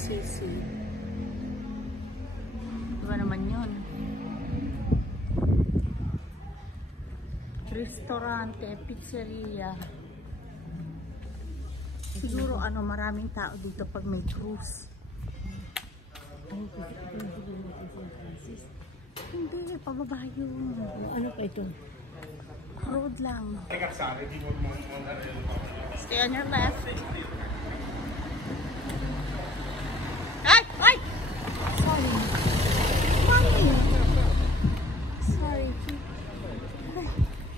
Sisi. Diba naman yun? Restaurante, pizzeria. Siguro maraming tao dito pag may cruise. Hindi, pababa yun. Ano pa ito? Road lang. Stay on your left. Ay! Ay! Sorry. Mommy! Sorry.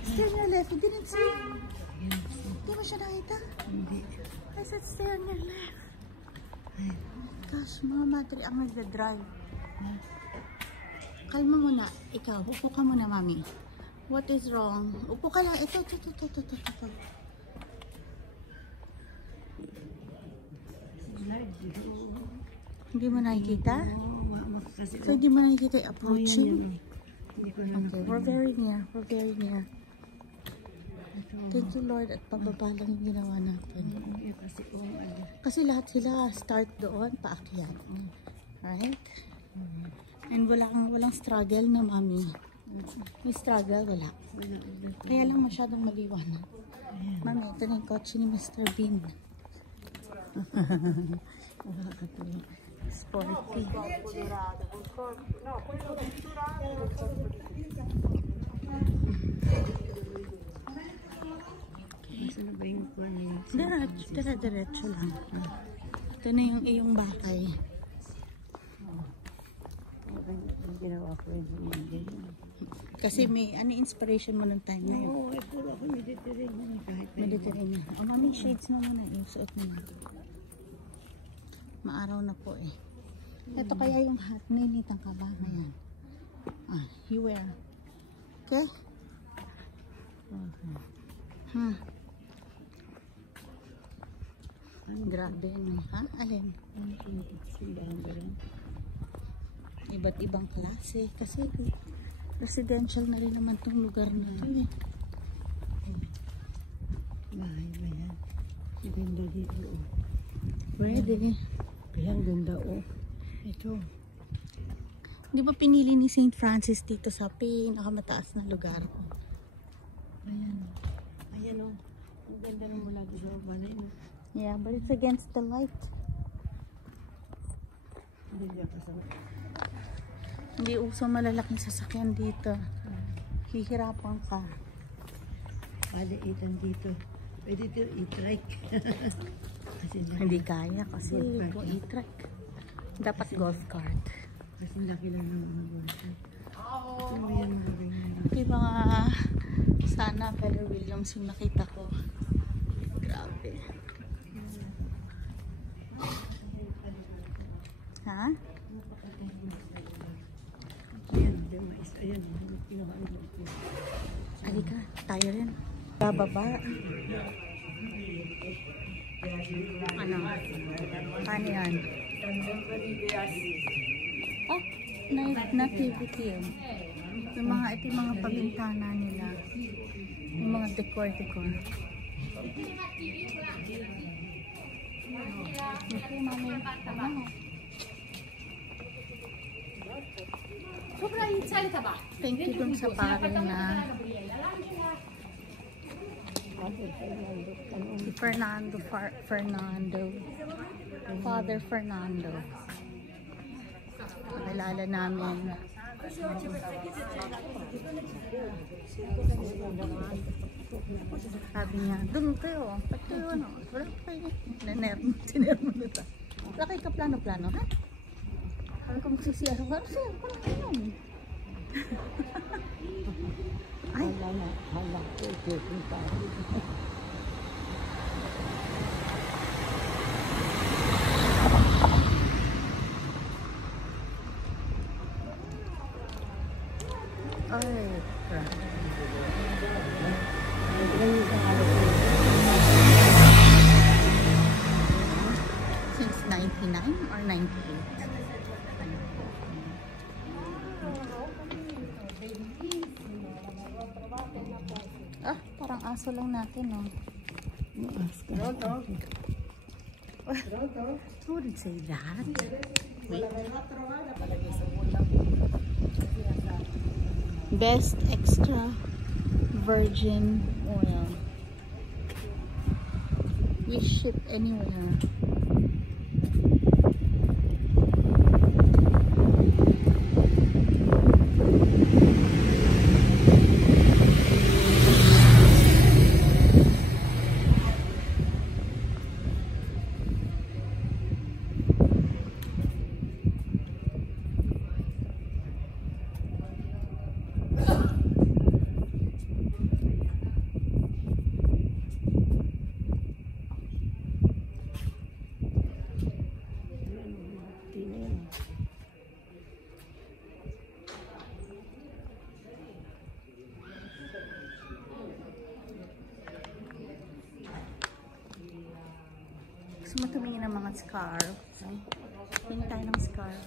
Stay on your left. You didn't see? Hindi mo siya nakita? Hindi. I said stay on your left. Gosh, mga madre ang nagda-drive. Kalma muna. Ikaw, upo ka muna, mami. What is wrong? Upo ka lang. Ito. Hindi mo nakikita? So, hindi mo nakikita yung approaching? Okay, we're very near. We're very near. Thank you, Lord, at pababa lang yung ginawa natin. Kasi lahat sila start doon, paakyat. Right? And walang struggle na, mami. May struggle, wala. Kaya lang masyadong maliwanag. Mami, ito na yung kotse ni Mr. Bean. Sporty. Diretso lang. Ito na yung iyong bakay. Kasi may inspiration mo ng time na yun. Oo, puro ako Mediterranean. Mediterranean. Mami, shades mo muna. Yung suot mo na. Maaraw na po eh. Ito kaya yung hat. Nainitan ka ba? Ayan. You wear. Okay? Grabe no. Alin? Iba't ibang klase. Kasi residential na rin naman tong lugar na ito eh. Bahay ba yan? Ganda dito. Pwede. Kaya ang ganda Ito. Di ba pinili ni St. Francis dito sa pinakamataas na lugar? Ayan. Ayan ang ganda ng mula dito sa baba na yun. Yeah, but it's against the light. Hindi uso malalaking sasakyan dito. Hihirapan ka. Paliitan dito. Pwede dito i-trike. Hindi kaya kasi kung i-trek. Dapat golf cart. Kasi laki lang ng golf cart. Ito mo yan mga ganyan. Yung mga sana Keller Williams yung nakita ko. Grabe. Ha? Ayan. Halika, tayo rin. Bababa. Ano yan? Nativity yun. Ito yung mga pabintana nila. Yung mga decor. Okay, mami. Thank you dun sa pare na si Fernando. Father Fernando. Nakilala namin. Sabi niya, dun kayo. Ba't kayo wala kayo. Tiner mo na ito. Wala kayo ka plano-plano, ha? Sabi ko magsisiyar ko. Ano siya? Wala kayo yun. Ay. Hala ko. Ay, grabe. Since 99 or 98? Parang aso lang natin, no? I wouldn't say that. Wait. Best extra virgin oil. We ship anywhere. Gusto mo tumingin ng mga scarf? Tingin tayo ng scarf.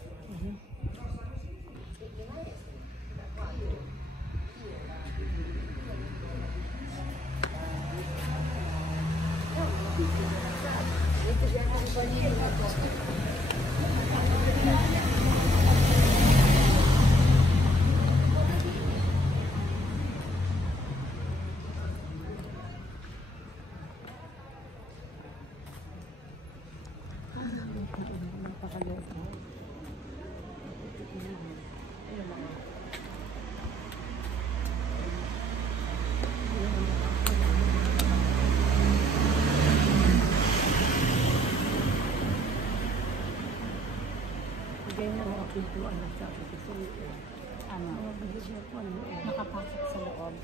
Nakapasok sa loob.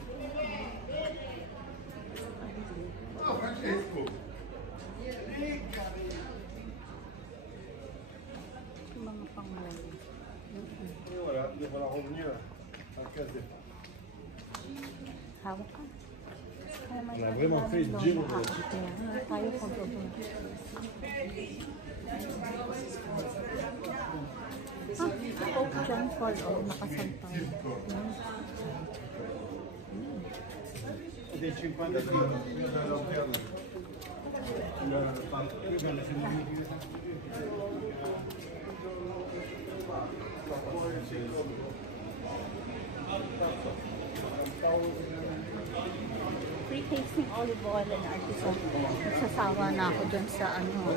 Yung mga pang-mall. Voilà, on va revenir à 15 départ. Hawak ka. On a vraiment fait une gym. Tayo kung doon. Oak John Paul, nakasampaw. Dei 50 kg la lanterna. Free tasting olive oil and artisan. Nagsasawa na ako dyan sa ano.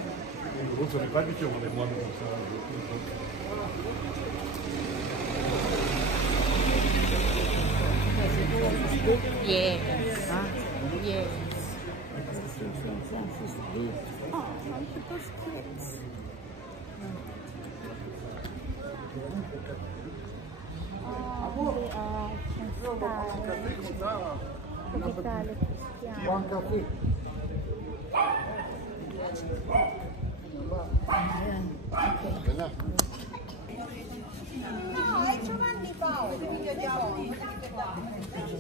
Vous ne savez pas habitué, on est moins comme ça. Yes. Yes. Oh, look at those kids. Oh, they are Capitale Cristiano. Ayan. Okay. Giovanni Paolo, figlio di Aronno.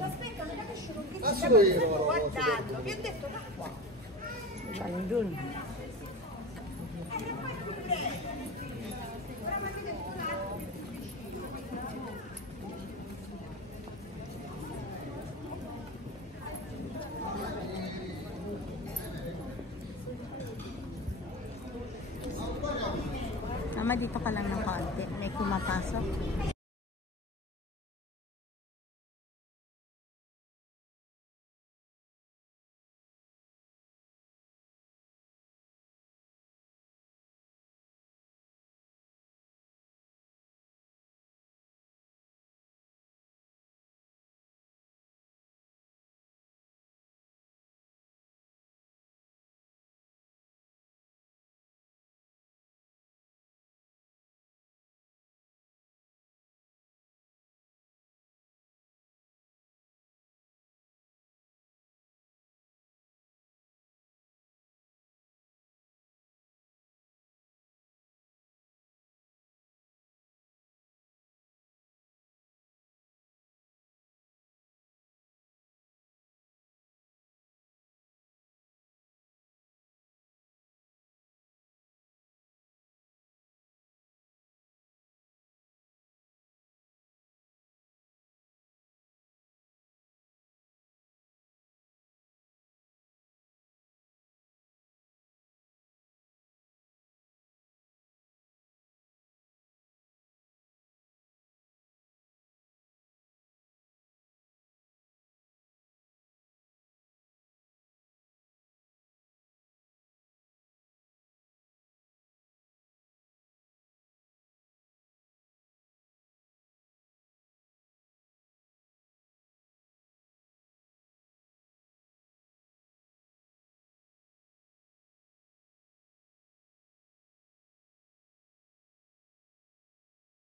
Aspetta, non è cresciuto un pizzico, guardando, vi ho detto da qua. Mama, dito ka lang ng konti. May kumapasok.